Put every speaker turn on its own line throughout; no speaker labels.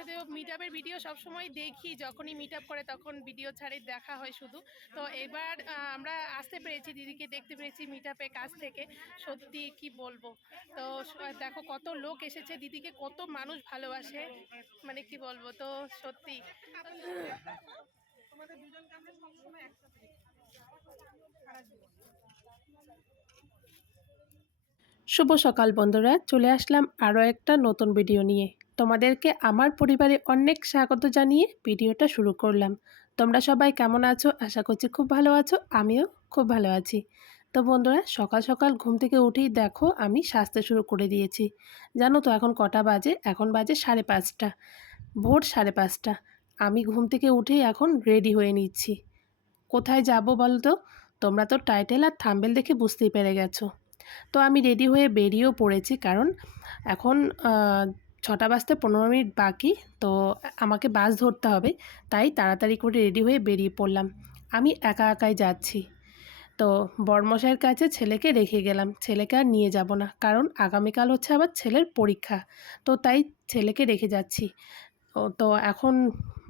সাথে মিট আপের ভিডিও সবসময় দেখি যখনই মিট আপ করে তখন ভিডিও ছাড়ে দেখা হয় শুধু। তো এবার আমরা আসতে পেরেছি দিদিকে দেখতে পেরেছি মিট আপে কাছ থেকে। সত্যি কি বলব? তো দেখো কত লোক এসেছে দিদিকে কত মানুষ ভালোবাসে। মানে কি বলব? তো সত্যি। তোমাদের দুজনকে আমরা সবসময় একসাথে শুভ সকাল বন্ধুরা চলে আসলাম আরও একটা নতুন ভিডিও নিয়ে। তোমাদেরকে আমার পরিবারে অনেক স্বাগত জানিয়ে ভিডিওটা শুরু করলাম। তোমরা সবাই কেমন আছো? আশা করছি খুব ভালো আছো, আমিও খুব ভালো আছি। তো বন্ধুরা, সকাল সকাল ঘুম থেকে উঠেই দেখো আমি সাজতে শুরু করে দিয়েছি। জানো তো এখন কটা বাজে? এখন বাজে সাড়ে পাঁচটা। ভোর সাড়ে পাঁচটা। আমি ঘুম থেকে উঠেই এখন রেডি হয়ে নিচ্ছি। কোথায় যাব বলো তো তোমরা তো টাইটেল আর থাম্বেল দেখে বুঝতেই পেরে গেছো। তো আমি রেডি হয়ে বেরিয়েও পড়েছি কারণ এখন ছটা বাজতে পনেরো মিনিট বাকি, তো আমাকে বাস ধরতে হবে, তাই তাড়াতাড়ি করে রেডি হয়ে বেরিয়ে পড়লাম। আমি একা একাই যাচ্ছি। তো বর্মশাইয়ের কাছে ছেলেকে রেখে গেলাম, ছেলেকে আর নিয়ে যাব না, কারণ আগামীকাল হচ্ছে আবার ছেলের পরীক্ষা, তো তাই ছেলেকে রেখে যাচ্ছি। তো এখন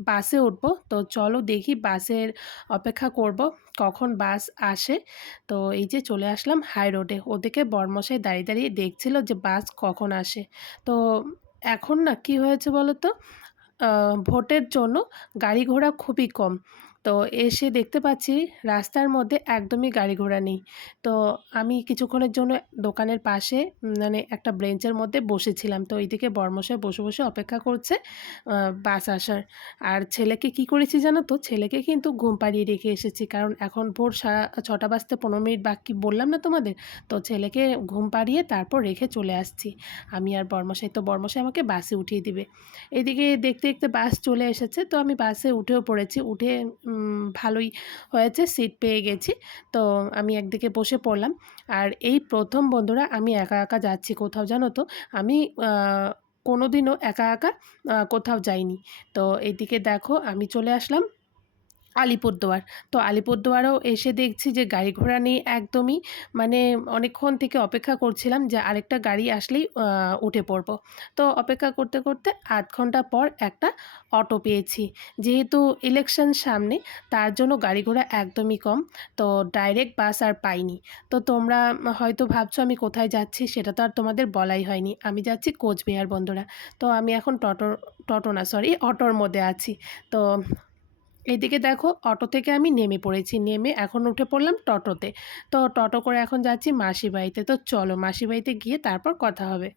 বাসে উঠবো, তো চলো দেখি বাসের অপেক্ষা করব, কখন বাস আসে। তো এই যে চলে আসলাম হাই রোডে ওদেরকে বর্মশাই দাঁড়িয়ে দাঁড়িয়ে দেখছিল যে বাস কখন আসে। তো এখন না কি হয়েছে বলো তো ভোটের জন্য গাড়ি ঘোড়া খুবই কম। তো এসে দেখতে পাচ্ছি রাস্তার মধ্যে একদমই গাড়ি ঘোড়া নেই। তো আমি কিছুক্ষণের জন্য দোকানের পাশে মানে একটা ব্রেঞ্চের মধ্যে বসেছিলাম। তো এইদিকে বর্মশাই বসে বসে অপেক্ষা করছে বাস আসার। আর ছেলেকে কি করেছি জানো তো? ছেলেকে কিন্তু ঘুম পাড়িয়ে রেখে এসেছি। কারণ এখন ভোর ছটা বাজতে পনেরো মিনিট বাকি বললাম না তোমাদের? তো ছেলেকে ঘুম পাড়িয়ে তারপর রেখে চলে আসছি। আমি আর বর্মশাই, তো বর্মশাই আমাকে বাসে উঠিয়ে দিবে। এদিকে দেখতে দেখতে বাস চলে এসেছে। তো আমি বাসে উঠেও পড়েছি। উঠে ভালোই হয়েছে সিট পেয়ে গেছি। তো আমি একদিকে বসে পড়লাম। আর এই প্রথম বন্ধুরা আমি একা একা যাচ্ছি কোথাও, জানো তো? আমি কোনোদিনও একা একা কোথাও যাইনি। তো এইদিকে দেখো আমি চলে আসলাম। আলিপুরদুয়ার। তো আলিপুরদুয়ারেও এসে দেখছি যে গাড়ি ঘোড়া নেই একদমই মানে অনেকক্ষণ থেকে অপেক্ষা করছিলাম যে আরেকটা গাড়ি আসলেই উঠে পড়ব। তো অপেক্ষা করতে করতে আধ ঘণ্টা পর একটা অটো পেয়েছি। যেহেতু ইলেকশন সামনে, তার জন্য গাড়ি ঘোড়া একদমই কম। তো ডাইরেক্ট বাস আর পাইনি। তো তোমরা হয়তো ভাবছ আমি কোথায় যাচ্ছি, সেটা তো আর তোমাদের বলাই হয়নি। আমি যাচ্ছি কোচবিহার, বন্ধুরা। তো আমি এখন টটোর টটো না, সরি, অটোর মধ্যে আছি। তো এইদিকে দেখো অটো থেকে আমি নেমে পড়েছি। নেমে এখন উঠে পড়লাম টটোতে। তো টটো করে এখন যাচ্ছি মাসি বাড়িতে তো চলো মাসি বাড়িতে গিয়ে তারপর কথা হবে।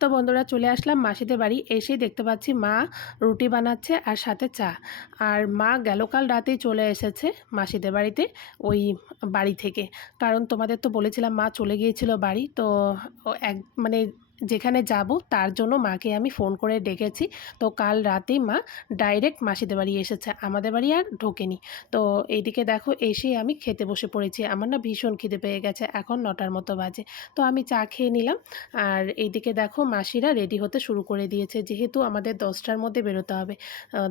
তো বন্ধুরা চলে আসলাম মাসিদের বাড়ি। এসেই দেখতে পাচ্ছি মা রুটি বানাচ্ছে আর সাথে চা। আর মা গেলকাল রাতেই চলে এসেছে মাসিদের বাড়িতে ওই বাড়ি থেকে। কারণ তোমাদের তো বলেছিলাম মা চলে গিয়েছিল বাড়ি। তো এক মানে যেখানে যাব, তার জন্য মাকে আমি ফোন করে ডেকেছি। তো কাল রাতেই মা ডাইরেক্ট মাসিদের বাড়ি এসেছে। আমাদের বাড়ি আর ঢোকেনি। তো এইদিকে দেখো, এসে আমি খেতে বসে পড়েছি। আমার না ভীষণ খিদে পেয়ে গেছে। এখন নটার মতো বাজে। তো আমি চা খেয়ে নিলাম। আর এইদিকে দেখো, মাসিরা রেডি হতে শুরু করে দিয়েছে। যেহেতু আমাদের দশটার মধ্যে বেরোতে হবে।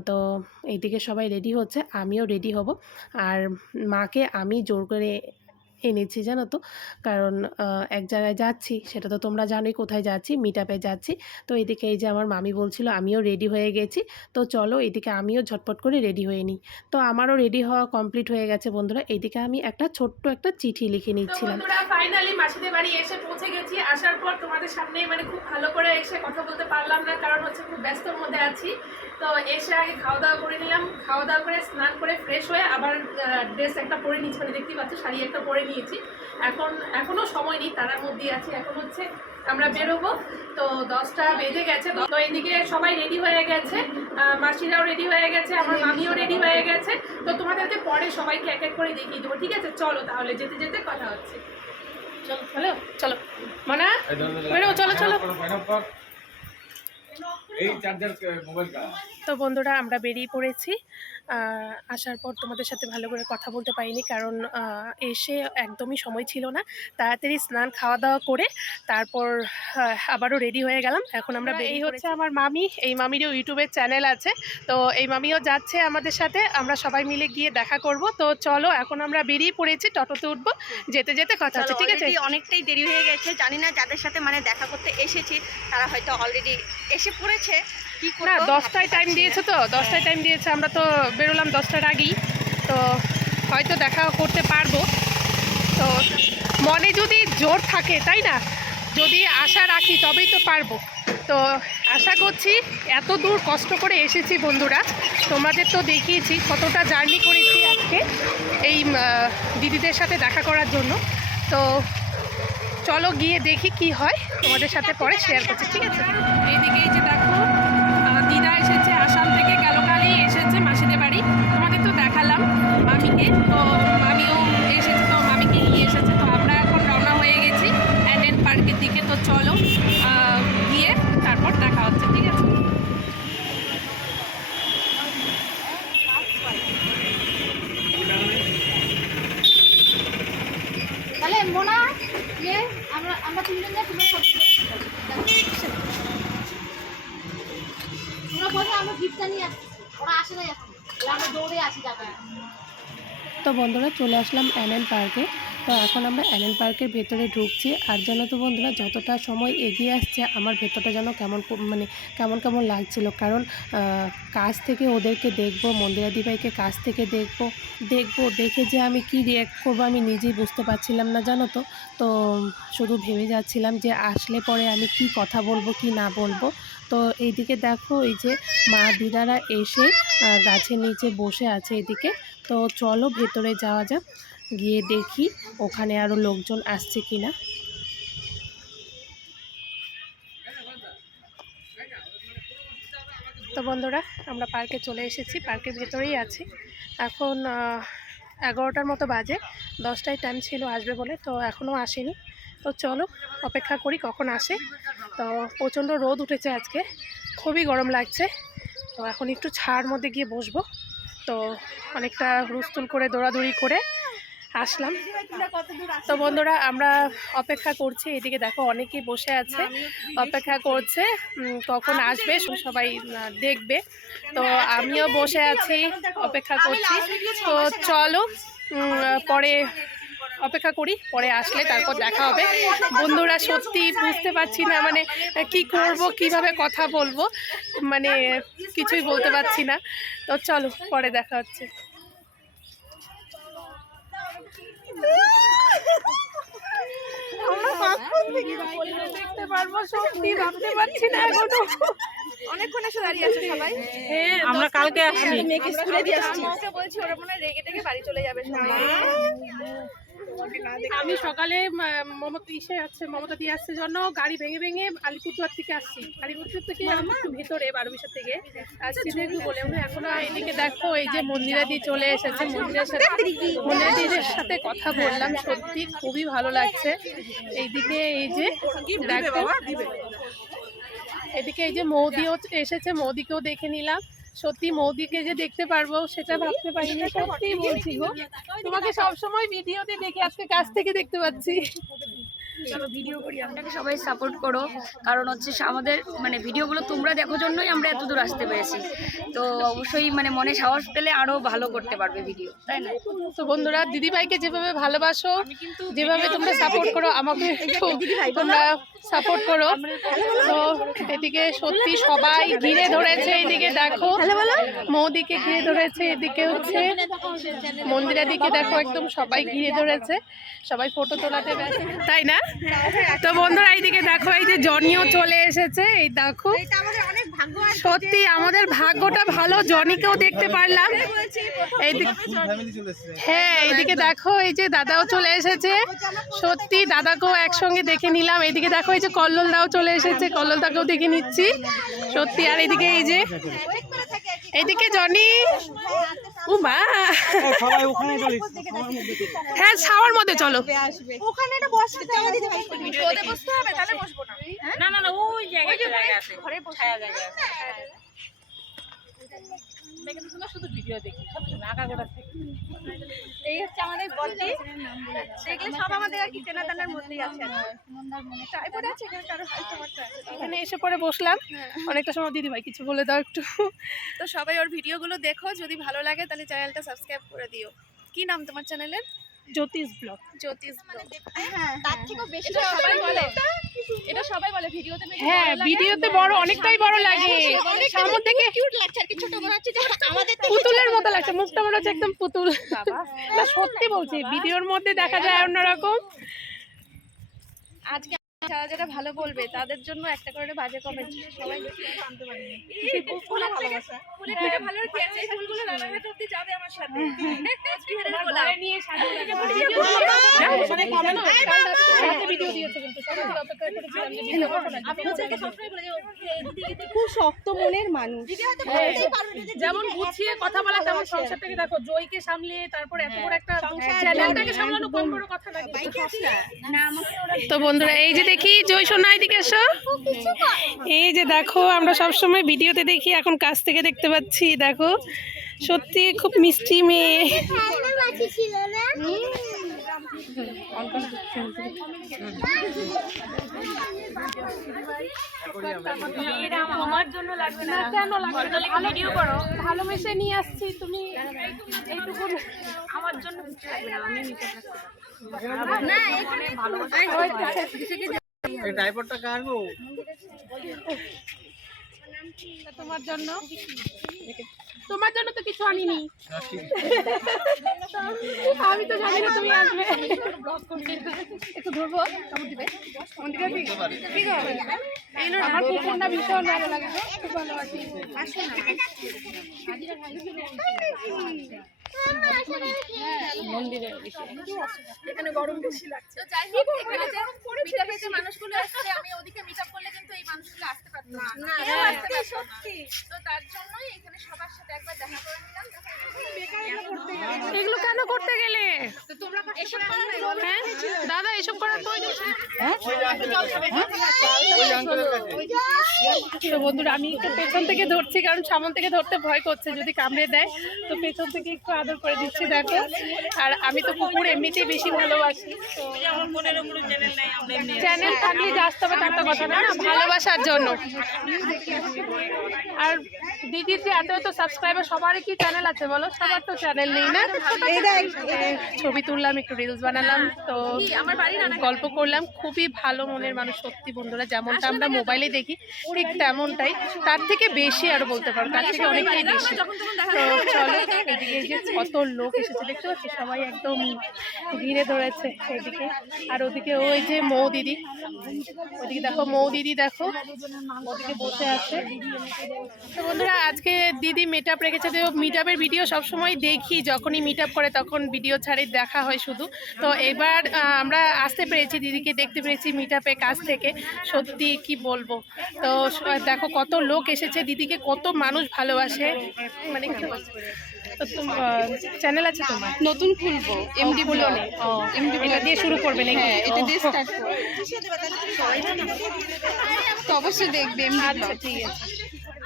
তো এইদিকে সবাই রেডি হচ্ছে। আমিও রেডি হব। আর মাকে আমি জোর করে এনেছি জানো তো? কারণ এক জায়গায় যাচ্ছি সেটা তো তোমরা জানোই কোথায় যাচ্ছি মিট আপে যাচ্ছি। তো এদিকে এই যে আমার মামি বলছিল আমিও রেডি হয়ে গেছি। তো চলো এদিকে আমিও ঝটপট করে রেডি হয়ে নিই। তো আমারও রেডি হওয়া কমপ্লিট হয়ে গেছে বন্ধুরা। এইদিকে আমি একটা ছোট্ট একটা চিঠি লিখে নিচ্ছিলাম। ফাইনালি মাসিদের বাড়ি এসে পৌঁছে গেছি। আসার পর তোমাদের সামনে মানে খুব ভালো করে এসে কথা বলতে পারলাম না কারণ হচ্ছে খুব ব্যস্তর মধ্যে আছি। তো এসে আগে খাওয়া দাওয়া করে নিলাম। খাওয়া দাওয়া করে স্নান করে ফ্রেশ হয়ে আবার ড্রেস একটা পরে নিচ্ছি মানে দেখতেই পাচ্ছ শাড়ি একটা পরে নিয়েছি। এখন এখনও সময় নেই তারার মধ্যেই আছি। এখন হচ্ছে আমরা বেরোবো। তো দশটা বেজে গেছে তো এদিকে সবাই রেডি হয়ে গেছে। মাসিরাও রেডি হয়ে গেছে আমার মামিও রেডি হয়ে গেছে। তো তোমাদেরকে পরে সবাইকে এক এক করে দেখিয়ে দেবো ঠিক আছে? চলো তাহলে যেতে যেতে কথা হচ্ছে। চলো চলো। চলো। মানা? বেরো চলো চলো
এই চার্জার মোবাইল কা
তো বন্ধুরা আমরা বেরিয়ে পড়েছি। আসার পর তোমাদের সাথে ভালো করে কথা বলতে পারিনি কারণ এসে একদমই সময় ছিল না। তাড়াতাড়ি স্নান খাওয়া দাওয়া করে তারপর আবারও রেডি হয়ে গেলাম। এখন আমরা এই হচ্ছে আমার মামি। এই মামিরও ইউটিউবের চ্যানেল আছে। তো এই মামিও যাচ্ছে আমাদের সাথে। আমরা সবাই মিলে গিয়ে দেখা করব। তো চলো এখন আমরা বেরিয়ে পড়েছি। টোটোতে উঠবো। যেতে যেতে কথা হচ্ছে ঠিক আছে?
অনেকটাই দেরি হয়ে গেছে। জানি না যাদের সাথে মানে দেখা করতে এসেছি তারা হয়তো অলরেডি এসে পড়েছে।
না দশটায় টাইম দিয়েছে তো দশটায় টাইম দিয়েছে আমরা তো বেরোলাম দশটার আগেই। তো হয়তো দেখা করতে পারব। তো মনে যদি জোর থাকে তাই না? যদি আশা রাখি তবেই তো পারব। তো আশা করছি এত দূর কষ্ট করে এসেছি বন্ধুরা। তোমাদের তো দেখিয়েছি কতটা জার্নি করেছি আজকে এই দিদিদের সাথে দেখা করার জন্য। তো চলো গিয়ে দেখি কি হয়। তোমাদের সাথে পরে শেয়ার করছি ঠিক আছে? এইদিকে আসলাম অ্যানেল পার্কে। তো এখন আমরা অ্যানেল পার্কের ভেতরে ঢুকছি। আর যেন তো বন্ধুরা, যতটা সময় এগিয়ে আসছে, আমার ভেতরটা যেন কেমন মানে কেমন কেমন লাগছিল। কারণ কাছ থেকে ওদেরকে দেখব মন্দিরা দিভাইকে কাছ থেকে দেখব, দেখব, দেখে যে আমি কি রিয়াক্ট করব, আমি নিজেই বুঝতে পারছিলাম না, জানো তো। তো শুধু ভেবে যাচ্ছিলাম যে আসলে পরে আমি কি কথা বলব, কি না বলব। তো এইদিকে দেখো, এই যে মা দিদারা এসে গাছের নিচে বসে আছে এদিকে। তো চলো ভেতরে যাওয়া যাক। গিয়ে দেখি ওখানে আরও লোকজন আসছে কি না তো বন্ধুরা, আমরা পার্কে চলে এসেছি, পার্কের ভেতরেই আছি। এখন এগারোটার মতো বাজে, দশটায় টাইম ছিল আসবে বলে, তো এখনও আসেনি। তো চলো, অপেক্ষা করি কখন আসে। তো প্রচণ্ড রোদ উঠেছে আজকে, খুবই গরম লাগছে। তো এখন একটু ছাড় মধ্যে গিয়ে বসবো। তো অনেকটা হুলস্থুল করে, দৌড়াদৌড়ি করে আসলাম। তো বন্ধুরা আমরা অপেক্ষা করছি। এদিকে দেখো অনেকেই বসে আছে। অপেক্ষা করছে। কখন আসবে সবাই দেখবে। তো আমিও বসে আছি অপেক্ষা করছি। তো চলো পরে অপেক্ষা করি পরে আসলে তারপর দেখা হবে। বন্ধুরা সত্যি বুঝতে পারছি না মানে কি করব কীভাবে কথা বলব? মানে কিছুই বলতে পারছি না। তো চলো পরে দেখা হচ্ছে। দেখতে পারব? সত্যি ভাবতে পারছি না এখনও।
অনেকক্ষণ এসে দাঁড়িয়ে আছে সবাই।
হ্যাঁ আমরা কালকে আসছি।
মেয়েকে স্কুলে দিয়ে আসছি। বলছি ওরা মনে হয় রেগে টেগে বাড়ি চলে যাবে সবাই।
আমি সকালে মমতা ইসে আসছে মমতা দিয়ে আসছে জন্য গাড়ি ভেঙে ভেঙে আলিপুরদুয়ার থেকে আসছি। আলিপুরদুয়ার থেকে একটু ভেতরে বারোবিশার থেকে। আসছি যেহেতু বলে আমরা এখনও এদিকে দেখো এই যে মন্দিরা দিয়ে চলে এসেছে মন্দিরের সাথে মন্দিরা দিদির সাথে কথা বললাম সত্যি খুবই ভালো লাগছে। এইদিকে এই যে দেখো এদিকে এই যে মৌদিও এসেছে মৌদিকেও দেখে নিলাম। সত্যি মৌদিকে যে দেখতে পারব, সেটা ভাবতে পারিনি সত্যি বলছি গো। তোমাকে সবসময় ভিডিওতে দেখে, আজকে কাছ থেকে দেখতে পাচ্ছি।
আপনাকে সবাই সাপোর্ট করো। কারণ হচ্ছে আমাদের মানে ভিডিওগুলো তোমরা দেখো জন্যই আমরা এত দূর আসতে পেরেছি। তো অবশ্যই মানে মনে সাহস পেলে আরও ভালো করতে পারবে ভিডিও তাই না?
তো বন্ধুরা দিদিভাইকে যেভাবে ভালোবাসো যেভাবে তোমরা সাপোর্ট করো আমাকে তোমরা সাপোর্ট করো। তো এদিকে সত্যি সবাই ঘিরে ধরেছে এদিকে দেখো। মৌদিকে ঘিরে ধরেছে এদিকে হচ্ছে মন্দিরের দিকে দেখো একদম সবাই ঘিরে ধরেছে। সবাই ফটো তোলাতে ব্যস্ত তাই না? তো বন্ধুরা, এইদিকে দেখো, এই যে জনিও চলে এসেছে, এই দেখো। সত্যি, আমাদের ভাগ্যটা ভালো, জনিকেও দেখতে পারলাম। হ্যাঁ এইদিকে দেখো, এই যে দাদাও চলে এসেছে। সত্যি, দাদাকেও একসঙ্গে দেখে নিলাম। এইদিকে দেখো, এই যে কল্লোল দাও চলে এসেছে কল্লোল দাকেও দেখে নিচ্ছি। সত্যি, আর এইদিকে এই যে এইদিকে জনি। ও মা। হ্যাঁ ছাওয়ার মধ্যে চলো।
ওখানে একটা বসতে জায়গা দিতে পারি ভিডিওতে বসতে হবে তাহলে বসবো না।
না না ওই জায়গায় জায়গা আছে।
ঘরে বসে। এই হচ্ছে আমাদের বদ্দি দেখলে সব আমাদের আর কি চেনা জানার মধ্যেই আছে ট্রাইপড আছে এখানে
কারও এসে পরে বসলাম। অনেকটা সময় দিদি ভাই কিছু বলে দাও একটু।
তো সবাই ওর ভিডিওগুলো দেখো যদি ভালো লাগে তাহলে চ্যানেলটা সাবস্ক্রাইব করে দিও। কি নাম তোমার চ্যানেলের?
জ্যোতিষ ব্লগ।
জ্যোতিষ হ্যাঁ তার থেকেও বেশি সবাই বলে। এটা সবাই বলে ভিডিওতে
হ্যাঁ ভিডিওতে বড় অনেকটাই বড় লাগে। সামনে থেকে
কিউট লাগছে আর কি ছোট মনে হচ্ছে যে আমাদের
পুতুলের মতো লাগছে মুখটা মনে হচ্ছে একদম পুতুল। না সত্যি বলছি ভিডিওর মধ্যে দেখা যায় অন্যরকম।
আজকে যারা যারা ভালো বলবে তাদের জন্য একটা করে বাজে কমেন্ট সবাই খুব শক্ত মনের মানুষ।
যেমন গুছিয়ে কথা বলা তেমন সংসারটাকে দেখো জয়কে সামলিয়ে তারপর এত বড় একটা চ্যানেলটাকে সামলানো কম বড় কথা তো বন্ধুরা এই যে দেখি জয় সোনা এদিকে এসো এই যে দেখো আমরা সব সময় ভিডিওতে দেখি এখন কাছ থেকে দেখতে পাচ্ছি দেখো সত্যি খুব মিষ্টি মেয়ে
আমার জন্য না
কেন ভালো
ভিডিও
ভালোবেসে নিয়ে আসছি তুমি এইটুকু
আমার জন্য না
কাটবো
তোমার জন্য? তোমার জন্য তো কিছু আনিনি। আমি তো জানি না তুমি আসবে। একটু ধরবো কেমন দিবে। ঠিক আছে আমার কুকুরটা ভীষণ ভালো লাগে খুব ভালোবাসি এগুলো কেন করতে গেলে? হ্যাঁ? দাদা, এসব করার প্রয়োজন তো বন্ধুরা, আমি একটু পেছন থেকে ধরছি, কারণ সামন থেকে ধরতে ভয় করছে, যদি কামড়ে দেয়, তো পেছন থেকে একটু আদর করে দিচ্ছি দেখো। আর আমি তো কুকুর এমনিতেই বেশি ভালোবাসি চ্যানেল থাকলে আসতে হবে তার কথা না ভালোবাসার জন্য। আর দিদির যে এত এত সাবস্ক্রাইবার সবারই কি চ্যানেল আছে বলো? সবার তো চ্যানেল নেই না? এই ছবি তুললাম একটু রিলস বানালাম তো গল্প করলাম। খুবই ভালো মনের মানুষ সত্যি বন্ধুরা যেমনটা আমরা মোবাইলে দেখি ঠিক তেমনটাই। তার থেকে বেশি আর বলতে পারো তার থেকে অনেকটাই বেশি। তো চলো এদিকে কত লোক এসেছে, দেখতে পাচ্ছি? সবাই একদম ঘিরে ধরেছে এদিকে। আর ওদিকে ওই যে মৌ দিদি। ওদিকে দেখো, মৌ দিদি দেখো, ওদিকে বসে আছে। তো বন্ধুরা, আজকে দিদি মিট আপ রেখেছে, তো মিট আপের ভিডিও সবসময় দেখি, যখনই মিট করে তখন ভিডিও ছাড়ে, দেখা হয় শুধু। তো এবার আমরা আসতে পেরেছি দিদিকে, দেখতে পেরেছি মিট আপে কাছ থেকে। সত্যি কি বলব? তো দেখো কত লোক এসেছে, দিদিকে কত মানুষ ভালোবাসে। মানে চ্যানেল আছে তোমার?
নতুন খুলবো এমডি
বলো ও এটা দিয়ে শুরু করবে নাকি?
হ্যাঁ এটা দিয়ে স্টার্ট করব। তো অবশ্যই দেখবে এমডি
আচ্ছা ঠিক আছে।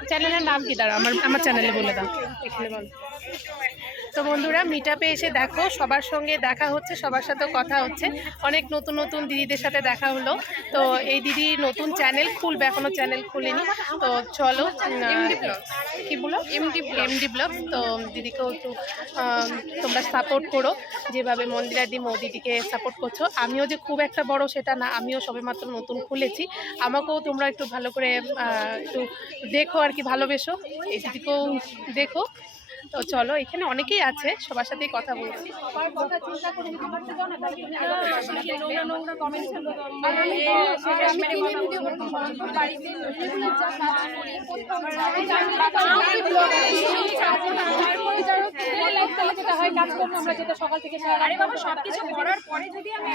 চ্যানেলের নাম কি? দাঁড়া আমার আমার চ্যানেলে বলে দাও। এখানে বল। তো বন্ধুরা মিট আপে এসে দেখো সবার সঙ্গে দেখা হচ্ছে সবার সাথে কথা হচ্ছে। অনেক নতুন নতুন দিদিদের সাথে দেখা হলো। তো এই দিদি নতুন চ্যানেল খুলবে এখনও চ্যানেল খুলেনি। তো চলো কি বলো? এমডি এমডি ব্লগ তো দিদিকেও একটু তোমরা সাপোর্ট করো। যেভাবে মন্দিরাদি মৌ দিদিকে সাপোর্ট করছ। আমিও যে খুব একটা বড় সেটা না আমিও সবেমাত্র নতুন খুলেছি। আমাকেও তোমরা একটু ভালো করে একটু দেখো আর কি ভালোবেসো। এই দিদিকেও দেখো। তো চলো এখানে অনেকেই আছে সবার সাথেই কথা বলছি।
বাবা সবকিছু করার পরে যদি আমি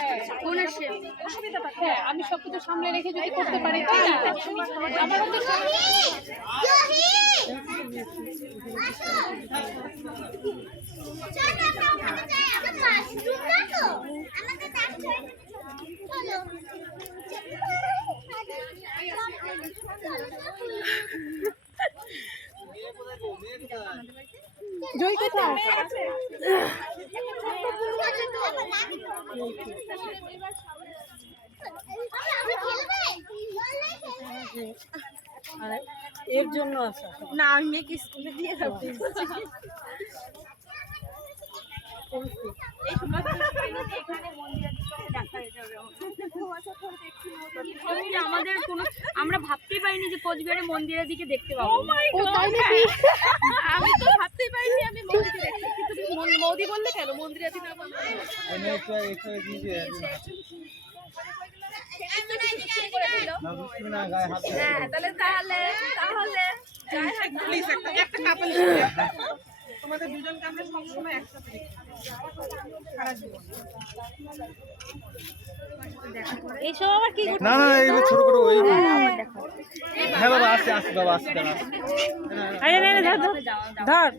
হ্যাঁ। আমি সবকিছু সামনে রেখে যদি করতে পারি তাই না? জয় কোথায়?
এর জন্য আসা।
না আমি মেয়েকে স্কুলে দিয়ে মন্দিরের
আমাদের কোনো আমরা ভাবতেই পারিনি যে কোচবিহারে মন্দিরের দিকে দেখতে পাবো।
আমি তো ভাবতেই পারিনি আমি মন্দিরে মৌদি বললে কেন? মন্দিরে আছি না বললে হ্যাঁ তাহলে তাহলে তাহলে যাই হোক প্লিজ একটা একটা তোমাদের দুজনকে আমরা সবসময় একসাথে
এইসব আবার কি
না না এগুলো ছোট ছোট ওই হ্যাঁ। বাবা আসছে আসছে বাবা দাঁড়া।
ধর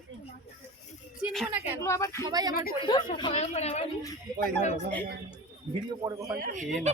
চিনবো না কেন আবার সবাই আমার
ভিডিও পরে কথা এ না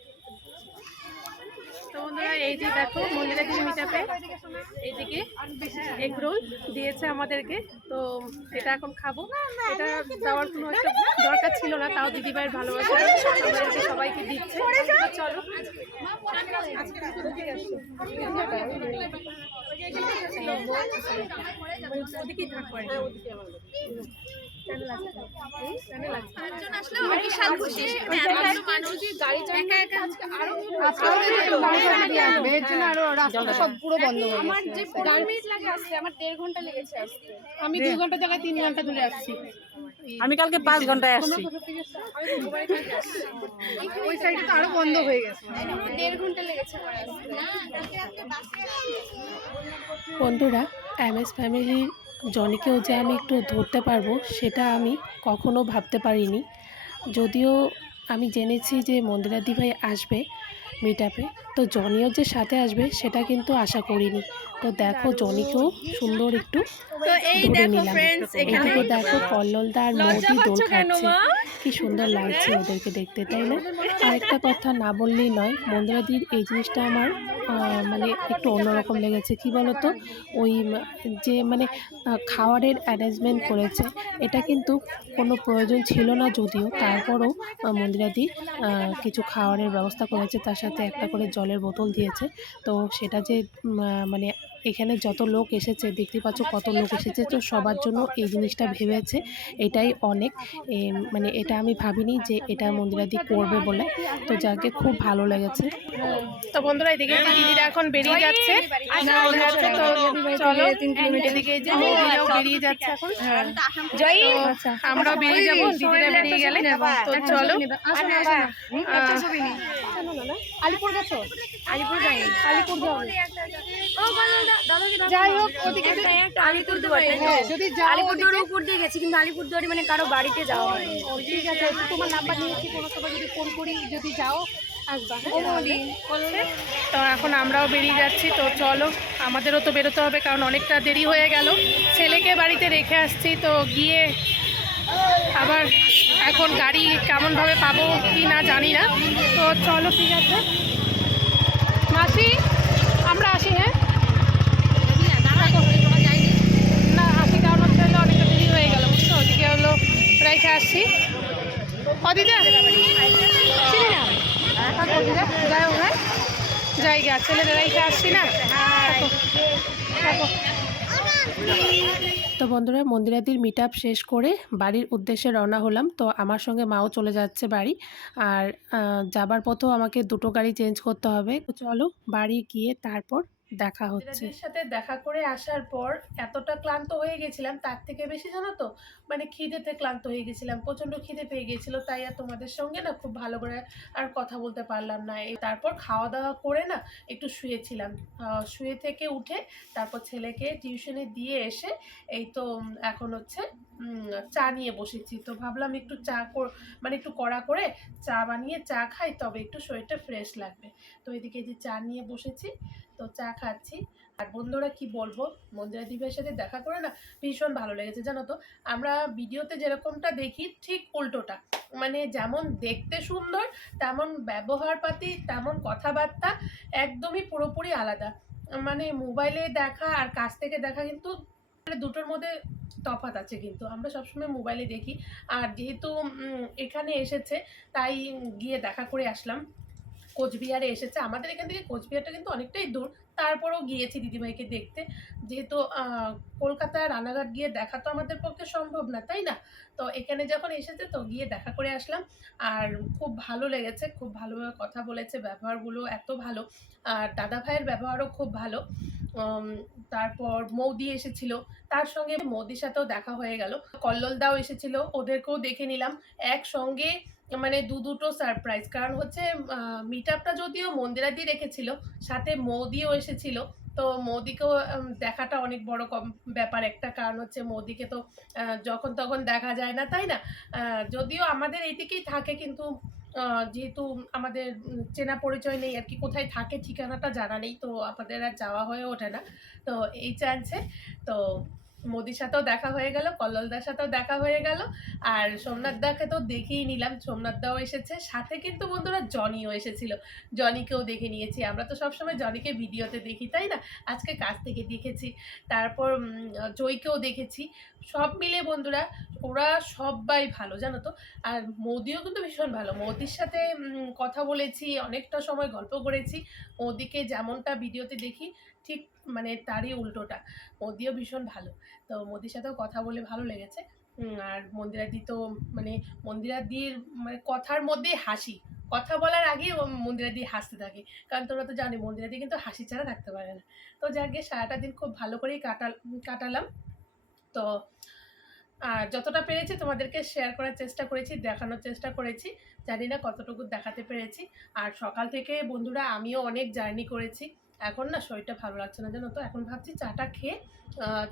এই যে দেখো মন্দিরাদি মিটাপে এইদিকে এগ রোল দিয়েছে আমাদেরকে। তো এটা এখন খাব। এটা দেওয়ার কোনো একটা দরকার ছিল না, তাও দিদিভাইয়ের ভালোবাসা। আমাদেরকে সবাইকে দিচ্ছে। চলো ওদিকেই থাকব
আমার যে পনেরো মিনিট লাগে আসতে আমার দেড় ঘণ্টা লেগেছে আসতে।
আমি দুই ঘণ্টা জায়গায় তিন ঘণ্টা ধরে আসছি।
আমি কালকে পাঁচ ঘন্টায় আসছি।
ওই সাইডে তো আরও বন্ধ হয়ে গেছে।
দেড় ঘণ্টা লেগেছে
বন্ধুরা এম এস ফ্যামিলির জনিকেও যে আমি একটু ধরতে পারব, সেটা আমি কখনো ভাবতে পারিনি। যদিও আমি জেনেছি যে মন্দিরাদি ভাই আসবে মিট আপে তো জনিও যে সাথে আসবে, সেটা কিন্তু আশা করিনি। তো দেখো জনিকেও সুন্দর একটু ধরে
দেখো
নিলাম। এদিকে দেখো কল্লোলদা আর মৌদি দোল খাচ্ছে? কি সুন্দর লাগছে ওদেরকে দেখতে তাই না? আরেকটা কথা না বললেই নয় মন্দিরাদির এই জিনিসটা আমার মানে একটু অন্যরকম লেগেছে। কি বলতো? ওই যে মানে খাওয়ারের অ্যারেঞ্জমেন্ট করেছে এটা কিন্তু কোনো প্রয়োজন ছিল না যদিও। তারপরও মন্দিরাদি কিছু খাওয়ারের ব্যবস্থা করেছে। তার সাথে একটা করে জলের বোতল দিয়েছে। তো সেটা যে মানে এখানে যত লোক এসেছে দেখতে পাচ্ছ কত লোক এসেছে তো সবার জন্য এই জিনিসটা ভেবেছে এটাই অনেক। এ, মানে এটা আমি ভাবিনি যে এটা মন্দিরাদি করবে বলে তো যাকে খুব ভালো লেগেছে। তো বন্ধুরা এদিকে দিদিরা এখন বেরিয়ে যাচ্ছে। তো চলো এদিকে যে দিদিরাও বেরিয়ে যাচ্ছে এখন। আমরাও বেরিয়ে যাব দিদিরা বেরিয়ে গেলে। তো চলো আলিপুর গেছো? আলিপুর যাই আলিপুর যাই হোক ওদিকে
আলিপুরদুয়ার
যদি যাও
উপর দিয়ে গেছি কিন্তু আলিপুরদুয়ারে মানে কারও বাড়িতে যাওয়া হয়নি
ঠিক আছে তোমার নাম্বার নিয়েছি কোনো সময় যদি ফোন করি যদি যাও? তো এখন আমরাও বেরিয়ে যাচ্ছি তো চলো আমাদেরও তো বেরোতে হবে কারণ অনেকটা দেরি হয়ে গেল। ছেলেকে বাড়িতে রেখে আসছি তো গিয়ে আবার এখন গাড়ি কেমনভাবে পাবো কি না জানি না। তো চলো ঠিক আছে মাসি আমরা আসি হ্যাঁ না আসি কারণ হচ্ছে হলো অনেকটা দেরি হয়ে গেল বুঝছ ওদিকে হলো রেখে আসছি। অদিদা চিনি না? যাই হোক হ্যাঁ। জায়গা ছেলেদের রেখে আসছি না। তো বন্ধুরা, মন্দিরাদির মিট শেষ করে বাড়ির উদ্দেশ্যে রওনা হলাম। তো আমার সঙ্গে মাও চলে যাচ্ছে বাড়ি। আর যাবার পথেও আমাকে দুটো গাড়ি চেঞ্জ করতে হবে। চলো বাড়ি গিয়ে তারপর দেখা হচ্ছে। সাথে দেখা করে আসার পর এতটা ক্লান্ত হয়ে গেছিলাম, তার থেকে বেশি জানো তো? মানে খিদেতে ক্লান্ত হয়ে গেছিলাম, প্রচণ্ড খিদে পেয়ে গেছিল, তাই আর তোমাদের সঙ্গে না খুব ভালো করে আর কথা বলতে পারলাম না। তারপর খাওয়া দাওয়া করে না একটু শুয়েছিলাম। শুয়ে থেকে উঠে তারপর ছেলেকে টিউশনে দিয়ে এসে এই তো এখন হচ্ছে চা নিয়ে বসেছি। তো ভাবলাম একটু চা মানে একটু কড়া করে চা বানিয়ে চা খাই, তবে একটু শরীরটা ফ্রেশ লাগবে। তো এদিকে যে চা নিয়ে বসেছি, তো চা খাচ্ছি। আর বন্ধুরা, কি বলব? মন্দিরা দিবের সাথে দেখা করে না ভীষণ ভালো লেগেছে, জানো তো? আমরা ভিডিওতে যেরকমটা দেখি, ঠিক উল্টোটা। মানে যেমন দেখতে সুন্দর, তেমন ব্যবহারপাতি, তেমন কথাবার্তা একদমই পুরোপুরি আলাদা। মানে মোবাইলে দেখা আর কাছ থেকে দেখা কিন্তু মানে দুটোর মধ্যে তফাৎ আছে কিন্তু। আমরা সবসময় মোবাইলে দেখি। আর যেহেতু এখানে এসেছে, তাই গিয়ে দেখা করে আসলাম। কোচবিহারে এসেছে। আমাদের এখান থেকে কোচবিহারটা কিন্তু অনেকটাই দূর। তারপরেও গিয়েছি দিদিভাইকে দেখতে। যেহেতু কলকাতা রানাঘাট গিয়ে দেখা তো আমাদের পক্ষে সম্ভব না, তাই না? তো এখানে যখন এসেছে তো গিয়ে দেখা করে আসলাম। আর খুব ভালো লেগেছে, খুব ভালোভাবে কথা বলেছে, ব্যবহারগুলো এত ভালো। আর দাদা ভাইয়ের ব্যবহারও খুব ভালো। তারপর মৌদি এসেছিল। তার সঙ্গে মৌদির সাথেও দেখা হয়ে গেল। কল্লোলদাও এসেছিল। ওদেরকেও দেখে নিলাম। একসঙ্গে মানে দু দুটো সারপ্রাইজ কারণ হচ্ছে মিট আপটা যদিও মন্দিরা দিয়ে রেখেছিল, সাথে মৌদিও এসেছিল, তো মোদিকেও দেখাটা অনেক বড় কম, ব্যাপার একটা। কারণ হচ্ছে মোদিকে তো যখন তখন দেখা যায় না, তাই না? যদিও আমাদের এইদিকেই থাকে, কিন্তু যেহেতু আমাদের চেনা পরিচয় নেই, আর কি কোথায় থাকে ঠিকানাটা জানা নেই, তো আমাদের আর যাওয়া হয়ে ওঠে না। তো এই চান্সে তো মোদির সাথেও দেখা হয়ে গেল কল্লোলদার সাথেও দেখা হয়ে গেল। আর সোমনাথ দাকে তো দেখেই নিলাম, সোমনাথ দাও এসেছে। সাথে কিন্তু বন্ধুরা জনিও এসেছিল। জনিকেও দেখে নিয়েছি। আমরা তো সবসময় জনিকে ভিডিওতে দেখি, তাই না? আজকে কাছ থেকে দেখেছি। তারপর জয়কেও দেখেছি। সব মিলে বন্ধুরা, ওরা সবাই ভালো, জানো তো? আর মোদিও কিন্তু ভীষণ ভালো। মোদির সাথে কথা বলেছি, অনেকটা সময় গল্প করেছি। মোদিকে যেমনটা ভিডিওতে দেখি, ঠিক মানে তারই উল্টোটা। মোদিও ভীষণ ভালো। তো মোদির সাথেও কথা বলে ভালো লেগেছে। আর মন্দিরাদি তো মানে মন্দিরাদির মানে কথার মধ্যেই হাসি। কথা বলার আগেই ও মন্দিরাদি হাসতে থাকে। কারণ তোমরা তো জানি মন্দিরাদি কিন্তু হাসি ছাড়া থাকতে পারে না। তো যাকে সারাটা দিন খুব ভালো করেই কাটাল, কাটালাম। তো, আর যতটা পেরেছি তোমাদেরকে শেয়ার করার চেষ্টা করেছি, দেখানোর চেষ্টা করেছি, জানি না কতটুকু দেখাতে পেরেছি। আর সকাল থেকে বন্ধুরা, আমিও অনেক জার্নি করেছি। এখন না শরীরটা ভালো লাগছে না, জানো তো? এখন ভাবছি চাটা খেয়ে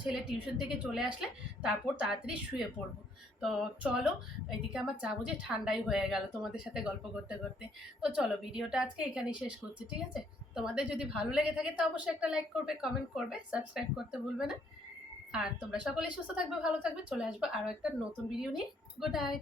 ছেলে টিউশন থেকে চলে আসলে তারপর তাড়াতাড়ি শুয়ে পড়ব। তো চলো, এদিকে আমার চা বুঝে ঠান্ডাই হয়ে গেল তোমাদের সাথে গল্প করতে করতে। তো চলো, ভিডিওটা আজকে এখানেই শেষ করছি, ঠিক আছে? তোমাদের যদি ভালো লেগে থাকে তো অবশ্যই একটা লাইক করবে কমেন্ট করবে সাবস্ক্রাইব করতে ভুলবে না। আর তোমরা সকলে সুস্থ থাকবে, ভালো থাকবে। চলে আসব আরও একটা নতুন ভিডিও নিয়ে। Good night